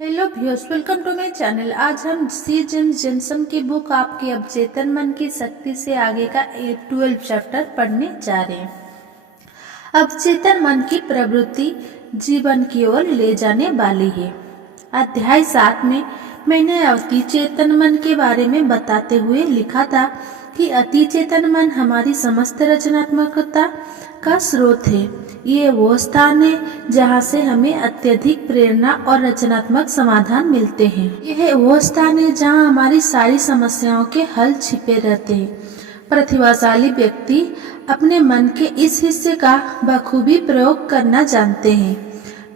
Hello viewers, welcome to my channel. आज हम C James Jensen की बुक आपके अवचेतन मन की शक्ति से आगे का 12 चैप्टर पढ़ने जा रहे हैं। अवचेतन मन की प्रवृत्ति जीवन की ओर ले जाने वाली है। अध्याय 7 में मैंने अति चेतन मन के बारे में बताते हुए लिखा था कि अति चेतन मन हमारी समस्त रचनात्मकता का स्रोत है। ये वो स्थान है जहाँ से हमें अत्यधिक प्रेरणा और रचनात्मक समाधान मिलते हैं। यह वो स्थान है जहाँ हमारी सारी समस्याओं के हल छिपे रहते हैं। प्रतिभाशाली व्यक्ति अपने मन के इस हिस्से का बखूबी प्रयोग करना जानते हैं।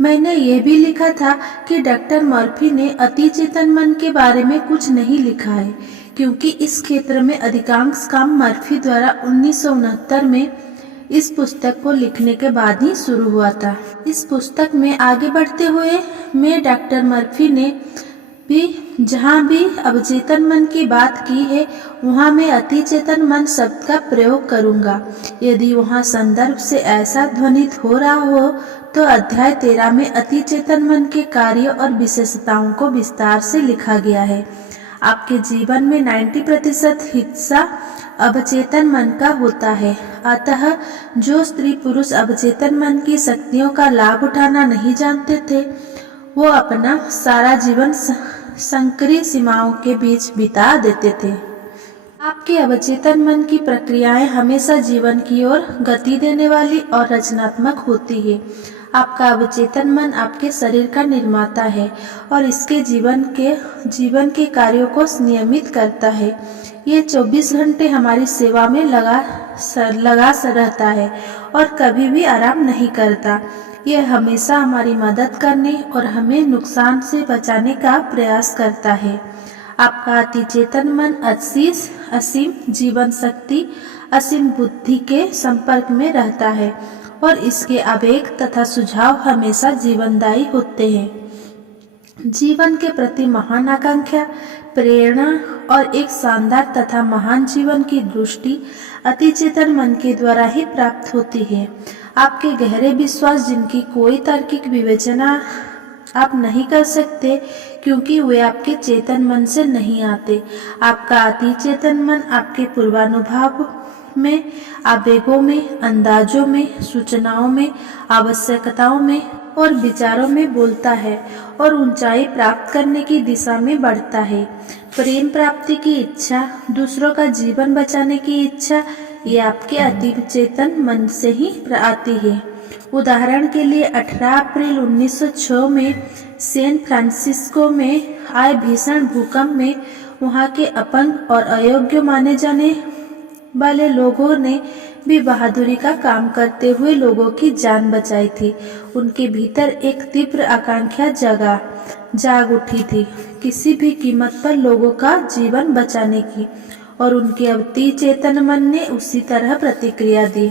मैंने यह भी लिखा था कि डॉक्टर मर्फी ने अति चेतन मन के बारे में कुछ नहीं लिखा है, क्योंकि इस क्षेत्र में अधिकांश काम मर्फी द्वारा 1969 में इस पुस्तक को लिखने के बाद ही शुरू हुआ था। इस पुस्तक में आगे बढ़ते हुए मैं डॉक्टर मर्फी ने भी जहाँ भी अवचेतन मन की बात की है वहाँ मैं अति चेतन मन शब्द का प्रयोग करूँगा। यदि वहाँ संदर्भ से ऐसा ध्वनित हो रहा हो तो अध्याय 13 में अति चेतन मन के कार्य और विशेषताओं को विस्तार से लिखा गया है। आपके जीवन में 90% हिस्सा अवचेतन मन का होता है। अतः जो स्त्री पुरुष अवचेतन मन की शक्तियों का लाभ उठाना नहीं जानते थे, वो अपना सारा जीवन संकरी सीमाओं के बीच बिता देते थे। आपके अवचेतन मन की प्रक्रियाएं हमेशा जीवन की ओर गति देने वाली और रचनात्मक होती है। आपका अवचेतन मन आपके शरीर का निर्माता है और इसके जीवन के कार्यों को नियमित करता है। ये 24 घंटे हमारी सेवा में लगा रहता है और कभी भी आराम नहीं करता। यह हमेशा हमारी मदद करने और हमें नुकसान से बचाने का प्रयास करता है। आपका अति चेतन मन असीम जीवन शक्ति, असीम बुद्धि के संपर्क में रहता है और इसके आवेग तथा सुझाव हमेशा जीवनदायी होते हैं। जीवन के प्रति महान आकांक्षा, प्रेरणा और एक शानदार तथा महान जीवन की दृष्टि अति चेतन मन के द्वारा ही प्राप्त होती है। आपके गहरे विश्वास जिनकी कोई तार्किक विवेचना आप नहीं कर सकते, क्योंकि वे आपके चेतन मन से नहीं आते। आपका अति चेतन मन आपके पूर्वानुभाव में, आवेगों में, अंदाजों में, सूचनाओं में, आवश्यकताओं में और विचारों में बोलता है और ऊंचाई प्राप्त करने की दिशा में बढ़ता है। प्रेम प्राप्ति की इच्छा, दूसरों का जीवन बचाने की इच्छा, ये आपके अति चेतन मन से ही आती है। उदाहरण के लिए 18 अप्रैल 1906 में सैन फ्रांसिस्को में आए भीषण भूकंप में वहां के अपंग और अयोग्य माने जाने वाले लोगों ने भी बहादुरी का काम करते हुए लोगों की जान बचाई थी। उनके भीतर एक तीव्र आकांक्षा जाग उठी थी, किसी भी कीमत पर लोगों का जीवन बचाने की, और उनके अति चेतन मन ने उसी तरह प्रतिक्रिया दी।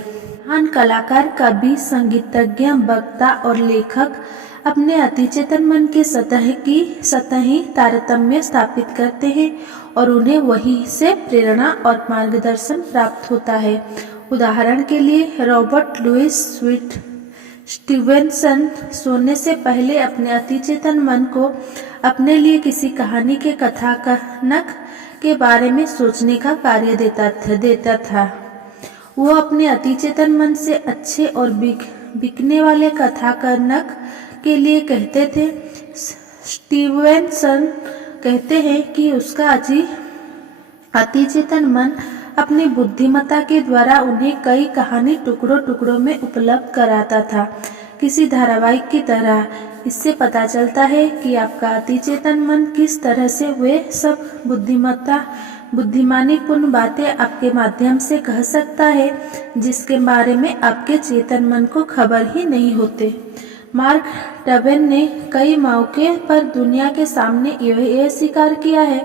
महान कलाकार, कवि, संगीतज्ञ, वक्ता और लेखक अपने अति चेतन मन के सतही तारतम्य स्थापित करते हैं और उन्हें वहीं से प्रेरणा और मार्गदर्शन प्राप्त होता है। उदाहरण के लिए रॉबर्ट लुइस स्टीवेंसन सोने से पहले अपने अति चेतन मन को अपने लिए किसी कहानी के कथानक के बारे में सोचने का कार्य देता था। वो अपने अति चेतन मन से अच्छे और बिकने वाले कथानक के लिए कहते थे। स्टीवेंसन कहते हैं कि उसका अति चेतन मन अपनी बुद्धिमत्ता के द्वारा उन्हें कई कहानी टुकड़ों में उपलब्ध कराता था, किसी धारावाहिक की तरह। इससे पता चलता है कि आपका अति चेतन मन किस तरह से वे सब बुद्धिमानीपूर्ण बातें आपके माध्यम से कह सकता है जिसके बारे में आपके चेतन मन को खबर ही नहीं होते। मार्क ट्वेन ने कई मौके पर दुनिया के सामने यह स्वीकार किया है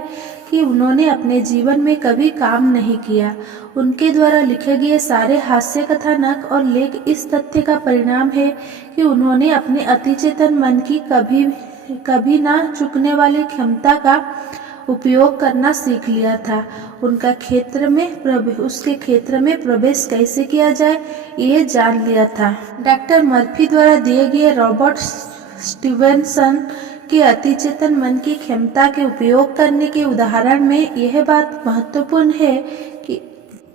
कि उन्होंने अपने जीवन में कभी काम नहीं किया। उनके द्वारा लिखे गए सारे हास्य कथानक और लेख इस तथ्य का परिणाम है कि उन्होंने अपने अति चेतन मन की कभी ना चुकने वाली क्षमता का उपयोग करना सीख लिया था। उसके क्षेत्र में प्रवेश कैसे किया जाए यह जान लिया था। डॉक्टर मर्फी द्वारा दिए गए रॉबर्ट स्टीवेंसन के अति चेतन मन की क्षमता के उपयोग करने के उदाहरण में यह बात महत्वपूर्ण है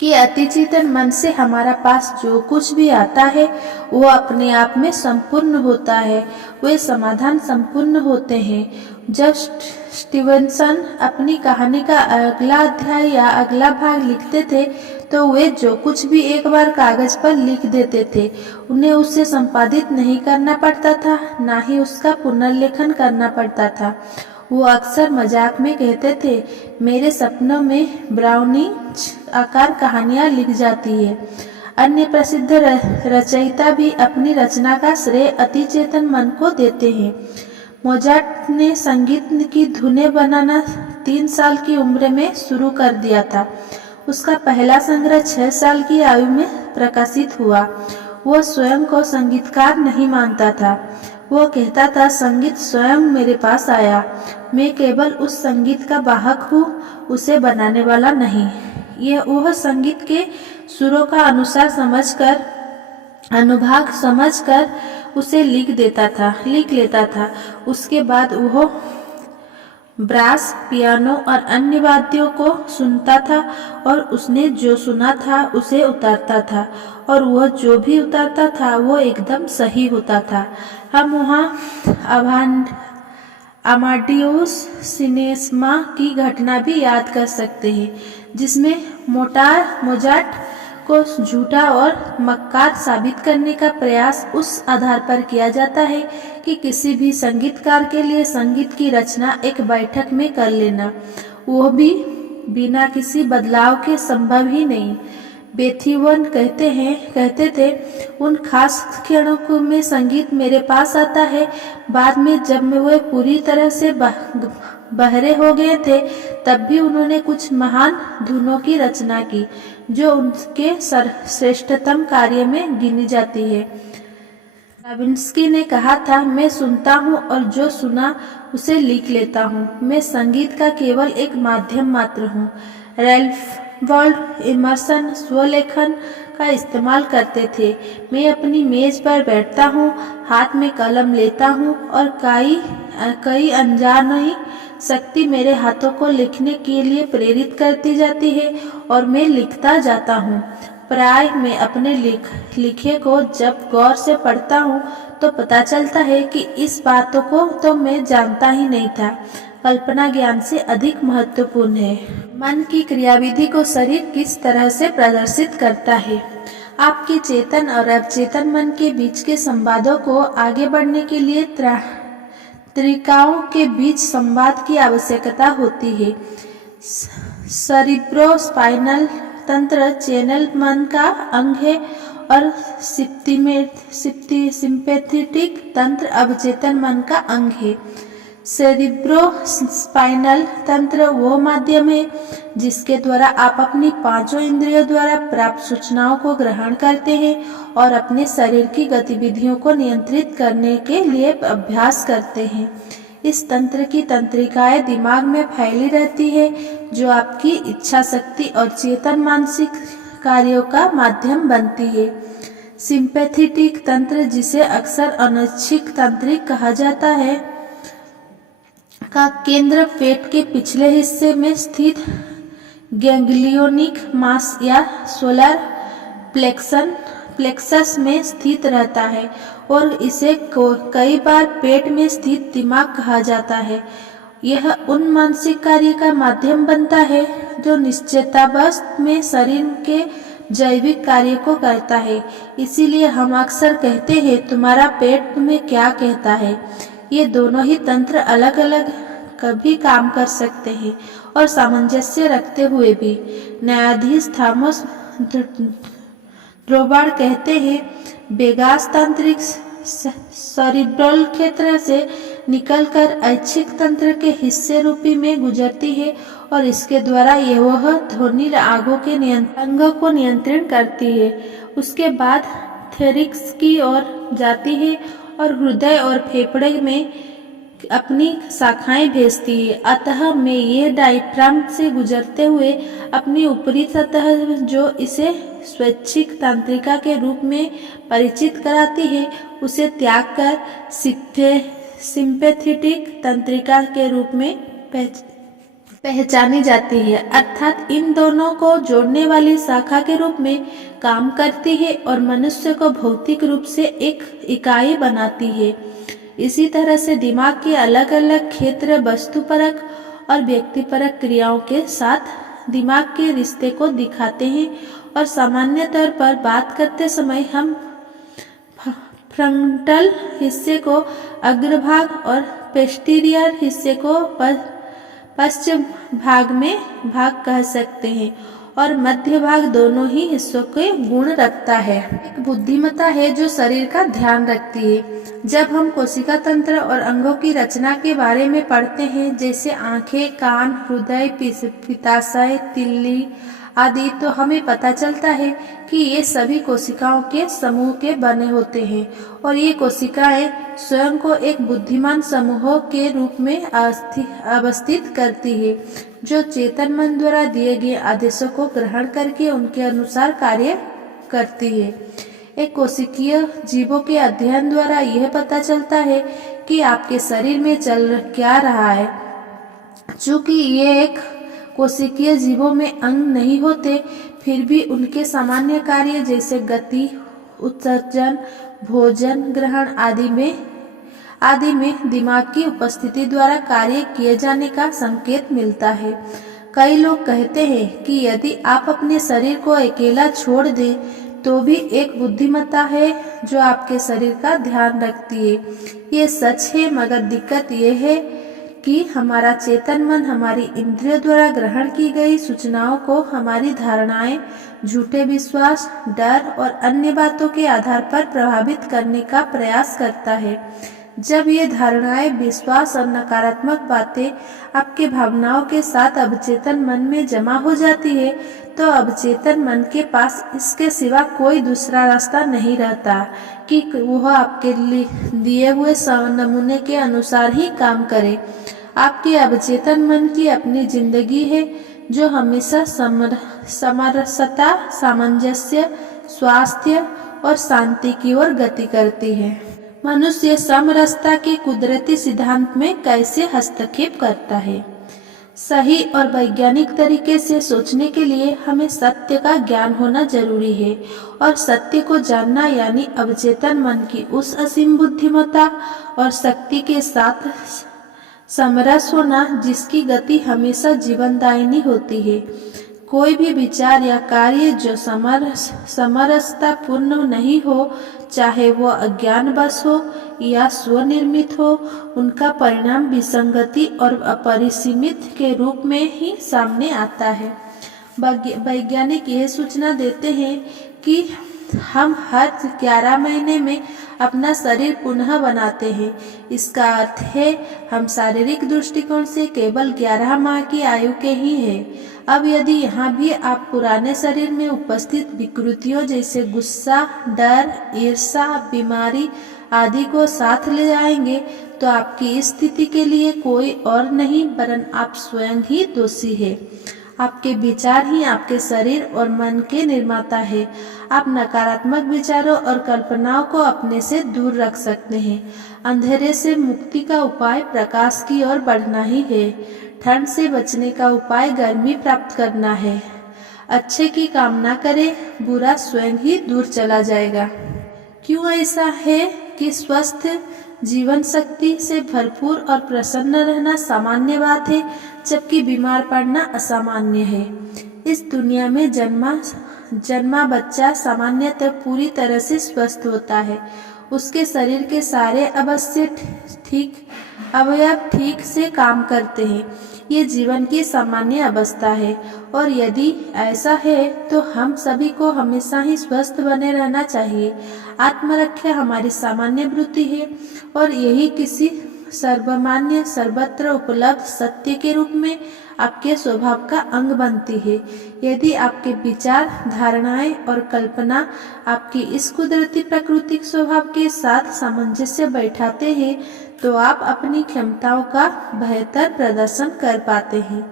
कि अति चेतन मन से हमारा पास जो कुछ भी आता है वो अपने आप में संपूर्ण होता है, वे समाधान संपूर्ण होते हैं। जब स्टीवनसन अपनी कहानी का अगला अध्याय या अगला भाग लिखते थे तो वे जो कुछ भी एक बार कागज पर लिख देते थे। उन्हें उसे संपादित नहीं करना पड़ता था, ना ही उसका पुनर्लेखन करना पड़ता था। वो अक्सर मजाक में कहते थे, मेरे सपनों में ब्राउनिंग आकार कहानियां लिख जाती है। अन्य प्रसिद्ध रचयिता भी अपनी रचना का श्रेय अति चेतन मन को देते हैं। मोजार्ट ने संगीत की धुनें बनाना 3 साल की उम्र में शुरू कर दिया था। उसका पहला संग्रह 6 साल की आयु में प्रकाशित हुआ। वो स्वयं को संगीतकार नहीं मानता था। वो कहता था, संगीत स्वयं मेरे पास आया, मैं केवल उस संगीत का वाहक हूँ, उसे बनाने वाला नहीं। यह वह संगीत के सुरों का अनुभाग समझकर उसे लिख लेता था। उसके बाद वह ब्रास, पियानो और अन्य वाद्यों को सुनता था और उसने जो सुना था उसे उतारता था, और वह जो भी उतारता था वो एकदम सही होता था। हम वहाँ अमाडिउस सिनेस्मा की घटना भी याद कर सकते हैं, जिसमें मोजार्ट को झूठा और मक्कार साबित करने का प्रयास उस आधार पर किया जाता है कि किसी भी संगीतकार के लिए संगीत की रचना एक बैठक में कर लेना, वो भी बिना किसी बदलाव के संभव ही नहीं। बेथीवन कहते थे, उन खास क्षणों में संगीत मेरे पास आता है। बाद में जब वे पूरी तरह से बहरे हो गए थे, तब भी उन्होंने कुछ महान धुनों की रचना की, जो उनके श्रेष्ठतम कार्य में गिनी जाती है। स्ट्राविंस्की ने कहा था, मैं सुनता हूँ और जो सुना उसे लिख लेता हूँ। मैं संगीत का केवल एक माध्यम मात्र हूँ। रैल्फ वॉल्डो इमर्सन स्वलेखन का इस्तेमाल करते थे। मैं अपनी मेज पर बैठता हूँ, हाथ में कलम लेता हूँ और कई अनजानी शक्ति मेरे हाथों को लिखने के लिए प्रेरित करती जाती है और मैं लिखता जाता हूँ। प्राय मैं अपने लिखे को जब गौर से पढ़ता हूँ तो पता चलता है कि इस बातों को तो मैं जानता ही नहीं था। कल्पना ज्ञान से अधिक महत्वपूर्ण है। मन की क्रियाविधि को शरीर किस तरह से प्रदर्शित करता है। आपके चेतन और अवचेतन मन के बीच के संवादों को आगे बढ़ने के लिए तंत्रिकाओं के बीच संवाद की आवश्यकता होती है। सेरिब्रोस्पाइनल तंत्र चैनल मन का अंग है और सिंपैथेटिक तंत्र अवचेतन मन का अंग है। सेरिब्रोस्पाइनल तंत्र वो माध्यम है जिसके द्वारा आप अपनी 5 इंद्रियों द्वारा प्राप्त सूचनाओं को ग्रहण करते हैं और अपने शरीर की गतिविधियों को नियंत्रित करने के लिए अभ्यास करते हैं। इस तंत्र की तंत्रिकाएं दिमाग में फैली रहती है, जो आपकी इच्छा शक्ति और चेतन मानसिक कार्यों का माध्यम बनती है। सिंपैथेटिक तंत्र, जिसे अक्सर अनैच्छिक तंत्रिक कहा जाता है, का केंद्र पेट के पिछले हिस्से में स्थित गैंग्लियोनिक मास या सोलर प्लेक्सस में स्थित रहता है और इसे कई बार पेट में स्थित दिमाग कहा जाता है। यह उन मानसिक कार्य का माध्यम बनता है जो निश्चेतावस्था में शरीर के जैविक कार्य को करता है। इसीलिए हम अक्सर कहते हैं, तुम्हारा पेट तुम्हें क्या कहता है। ये दोनों ही तंत्र अलग अलग कभी काम कर सकते हैं और सामंजस्य रखते हुए भी। न्यायाधीश थॉमस ड्रोबार्ड कहते हैं, वेगास तांत्रिक सेरिब्रल क्षेत्र से निकलकर ऐच्छिक तंत्र के हिस्से रूपी में गुजरती है और इसके द्वारा यह वह ध्वनि रागों के अंगों को नियंत्रण करती है। उसके बाद थेरिक्स की ओर जाती है और हृदय और फेफड़े में अपनी शाखाएं भेजती है। अतः में यह डायफ्राम से गुजरते हुए अपनी ऊपरी सतह, जो इसे स्वैच्छिक तंत्रिका के रूप में परिचित कराती है, उसे त्याग कर सिंपैथेटिक तंत्रिका के रूप में पहचानी जाती है, अर्थात इन दोनों को जोड़ने वाली शाखा के रूप में काम करती है और मनुष्य को भौतिक रूप से एक इकाई बनाती है। इसी तरह से दिमाग के अलग अलग क्षेत्र वस्तुपरक और व्यक्तिपरक क्रियाओं के साथ दिमाग के रिश्ते को दिखाते हैं और सामान्य तौर पर बात करते समय हम फ्रंटल हिस्से को अग्रभाग और पोस्टीरियर हिस्से को पश्चिम भाग में भाग कह सकते हैं और मध्य भाग दोनों ही हिस्सों के गुण रखता है। एक बुद्धिमत्ता है जो शरीर का ध्यान रखती है। जब हम कोशिका तंत्र और अंगों की रचना के बारे में पढ़ते हैं, जैसे आंखें, कान, हृदय, पित्ताशय, तिल्ली आदि, तो हमें पता चलता है कि ये सभी कोशिकाओं के समूह के बने होते हैं और ये कोशिकाएं स्वयं को एक बुद्धिमान समूह के रूप में अवस्थित करती है, जो चेतन मन द्वारा दिए गए आदेशों को ग्रहण करके उनके अनुसार कार्य करती है। एक कोशिकीय जीवों के अध्ययन द्वारा यह पता चलता है कि आपके शरीर में चल क्या रहा है। चूंकि ये एक कोशिकीय जीवों में अंग नहीं होते, फिर भी उनके सामान्य कार्य जैसे गति, उत्सर्जन, भोजन ग्रहण आदि में दिमाग की उपस्थिति द्वारा कार्य किए जाने का संकेत मिलता है। कई लोग कहते हैं कि यदि आप अपने शरीर को अकेला छोड़ दें तो भी एक बुद्धिमत्ता है जो आपके शरीर का ध्यान रखती है। ये सच है, मगर दिक्कत यह है कि हमारा चेतन मन हमारी इंद्रियों द्वारा ग्रहण की गई सूचनाओं को हमारी धारणाएं, झूठे विश्वास, डर और अन्य बातों के आधार पर प्रभावित करने का प्रयास करता है। जब ये धारणाएं, विश्वास और नकारात्मक बातें आपके भावनाओं के साथ अवचेतन मन में जमा हो जाती है, तो अवचेतन मन के पास इसके सिवा कोई दूसरा रास्ता नहीं रहता कि वह आपके दिए हुए नमूने के अनुसार ही काम करे। आपके अवचेतन मन की अपनी जिंदगी है जो हमेशा समरसता, सामंजस्य, स्वास्थ्य और शांति की ओर गति करती है। मनुष्य समरसता के कुदरती सिद्धांत में कैसे हस्तक्षेप करता है? सही और वैज्ञानिक तरीके से सोचने के लिए हमें सत्य का ज्ञान होना जरूरी है और सत्य को जानना यानी अवचेतन मन की उस असीम बुद्धिमत्ता और शक्ति के साथ समरस होना जिसकी गति हमेशा जीवनदायिनी होती है। कोई भी विचार या कार्य जो समरसता पूर्ण नहीं हो, चाहे वो अज्ञानवश हो या स्वनिर्मित हो, उनका परिणाम विसंगति और अपरिसीमित के रूप में ही सामने आता है। वैज्ञानिक यह सूचना देते हैं कि हम हर 11 महीने में अपना शरीर पुनः बनाते हैं। इसका अर्थ है हम शारीरिक दृष्टिकोण से केवल 11 माह की आयु के ही हैं। अब यदि यहाँ भी आप पुराने शरीर में उपस्थित विकृतियों जैसे गुस्सा, डर, ईर्ष्या, बीमारी आदि को साथ ले जाएंगे, तो आपकी इस स्थिति के लिए कोई और नहीं वरन आप स्वयं ही दोषी है। आपके विचार ही आपके शरीर और मन के निर्माता है। आप नकारात्मक विचारों और कल्पनाओं को अपने से दूर रख सकते हैं। अंधेरे से मुक्ति का उपाय प्रकाश की ओर बढ़ना ही है। ठंड से बचने का उपाय गर्मी प्राप्त करना है। अच्छे की कामना करें, बुरा स्वयं ही दूर चला जाएगा। क्यों ऐसा है कि स्वस्थ जीवन शक्ति से भरपूर और प्रसन्न रहना सामान्य बात है, जबकि बीमार पड़ना असामान्य है। इस दुनिया में जन्मा बच्चा सामान्यतः पूरी तरह से स्वस्थ होता है। उसके शरीर के सारे अवयव ठीक से काम करते हैं। ये जीवन की सामान्य अवस्था है और यदि ऐसा है तो हम सभी को हमेशा ही स्वस्थ बने रहना चाहिए। आत्मरक्षा हमारी सामान्य वृत्ति है और यही किसी सर्वमान्य सर्वत्र उपलब्ध सत्य के रूप में आपके स्वभाव का अंग बनती है। यदि आपके विचार, धारणाएं और कल्पना आपकी इस कुदरती प्राकृतिक स्वभाव के साथ सामंजस्य बैठाते हैं, तो आप अपनी क्षमताओं का बेहतर प्रदर्शन कर पाते हैं।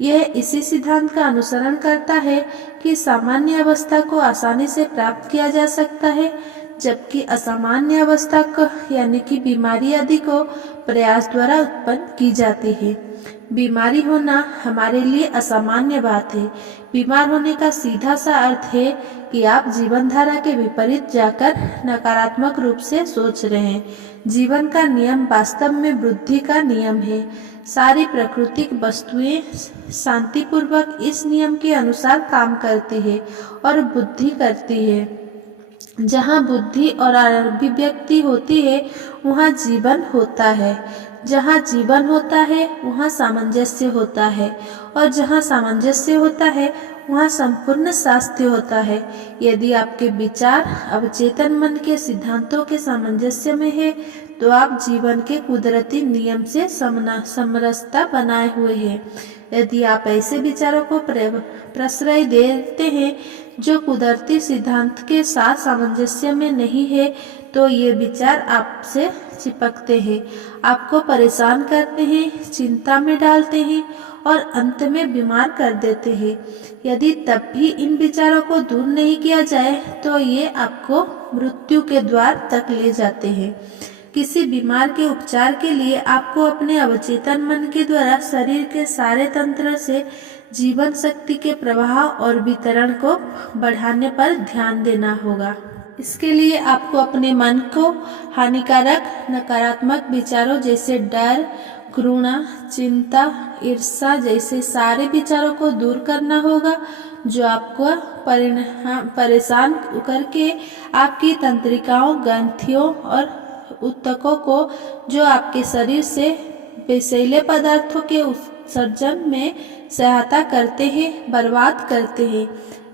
यह इसी सिद्धांत का अनुसरण करता है कि सामान्य अवस्था को आसानी से प्राप्त किया जा सकता है। जबकि असामान्य अवस्था को यानी कि बीमारी आदि को प्रयास द्वारा उत्पन्न की जाती है। बीमारी होना हमारे लिए असामान्य बात है। बीमार होने का सीधा सा अर्थ है कि आप जीवन धारा के विपरीत जाकर नकारात्मक रूप से सोच रहे हैं। जीवन का नियम वास्तव में बुद्धि का नियम है। सारी प्राकृतिक वस्तुएं शांतिपूर्वक इस नियम के अनुसार काम करती है और बुद्धि करती है। जहाँ बुद्धि और अभिव्यक्ति होती है वहाँ जीवन होता है। जहाँ जीवन होता है वहाँ सामंजस्य होता है और जहाँ सामंजस्य होता है वहाँ संपूर्ण स्वास्थ्य होता है। यदि आपके विचार अवचेतन मन के सिद्धांतों के सामंजस्य में है तो आप जीवन के कुदरती नियम से समरसता बनाए हुए हैं। यदि आप ऐसे विचारों को प्रश्रय देते हैं जो कुदरती सिद्धांत के साथ सामंजस्य में नहीं है तो ये विचार आपसे चिपकते हैं, आपको परेशान करते हैं, चिंता में डालते हैं और अंत में बीमार कर देते हैं। यदि तब भी इन विचारों को दूर नहीं किया जाए तो ये आपको मृत्यु के द्वार तक ले जाते हैं। किसी बीमार के उपचार के लिए आपको अपने अवचेतन मन के द्वारा शरीर के सारे तंत्र से जीवन शक्ति के प्रवाह और वितरण को बढ़ाने पर ध्यान देना होगा। इसके लिए आपको अपने मन को हानिकारक नकारात्मक विचारों जैसे डर, घृणा, चिंता, ईर्ष्या जैसे सारे विचारों को दूर करना होगा जो आपको परेशान करके आपकी तंत्रिकाओं, ग्रंथियों और ऊतकों को जो आपके शरीर से विषैले पदार्थों के उत्सर्जन में सहायता करते हैं, बर्बाद करते हैं।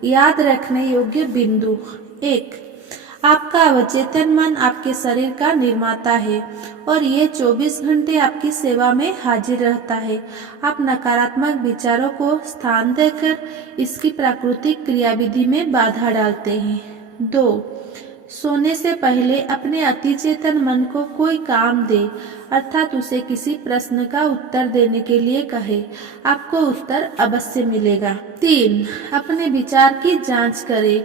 याद रखने योग्य बिंदु 1, आपका अवचेतन मन आपके शरीर का निर्माता है और ये 24 घंटे आपकी सेवा में हाजिर रहता है। आप नकारात्मक विचारों को स्थान देकर इसकी प्राकृतिक क्रियाविधि में बाधा डालते हैं। 2, सोने से पहले अपने अतिचेतन मन को कोई काम दे, अर्थात उसे किसी प्रश्न का उत्तर देने के लिए कहे, आपको उत्तर अवश्य मिलेगा। 3, अपने विचार की जांच करें।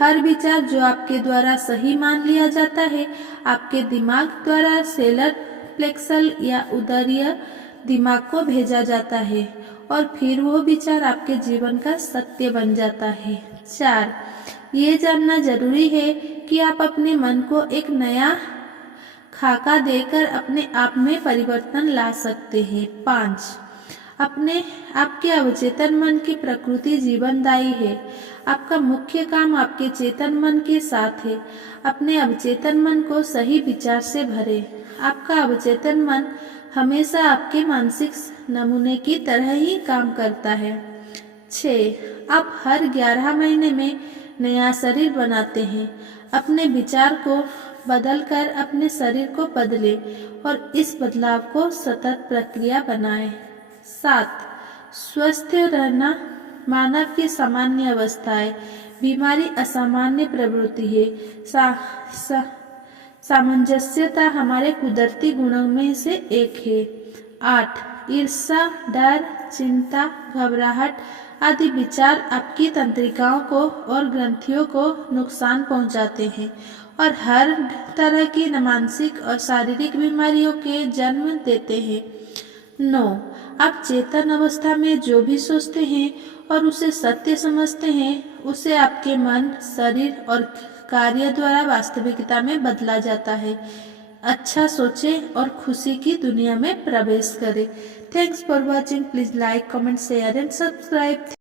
हर विचार जो आपके द्वारा सही मान लिया जाता है आपके दिमाग द्वारा सेलर प्लेक्सल या उदरीय दिमाग को भेजा जाता है और फिर वो विचार आपके जीवन का सत्य बन जाता है। 4, ये जानना जरूरी है कि आप अपने मन को एक नया खाका देकर अपने आप में परिवर्तन ला सकते हैं। 5, आपके अवचेतन मन की प्रकृति जीवनदायी है। आपका मुख्य काम आपके चेतन मन के साथ है। अपने अवचेतन मन को सही विचार से भरें। आपका अवचेतन मन हमेशा आपके मानसिक नमूने की तरह ही काम करता है। 6, आप हर 11 महीने में नया शरीर बनाते हैं। अपने विचार को बदलकर अपने शरीर को बदलें और इस बदलाव को सतत प्रक्रिया बनाएं। 7, स्वस्थ रहना मानव की सामान्य अवस्था है। बीमारी असामान्य प्रवृत्ति है। सामंजस्यता हमारे कुदरती गुणों में से एक है। 8, ईर्ष्या, डर, चिंता, घबराहट आदि विचार आपकी तंत्रिकाओं को और ग्रंथियों को नुकसान पहुंचाते हैं और हर तरह की मानसिक और शारीरिक बीमारियों के जन्म देते हैं। 9, आप चेतन अवस्था में जो भी सोचते हैं और उसे सत्य समझते हैं उसे आपके मन, शरीर और कार्य द्वारा वास्तविकता में बदला जाता है। अच्छा सोचें और खुशी की दुनिया में प्रवेश करें। Thanks for watching. Please like, comment, share and subscribe.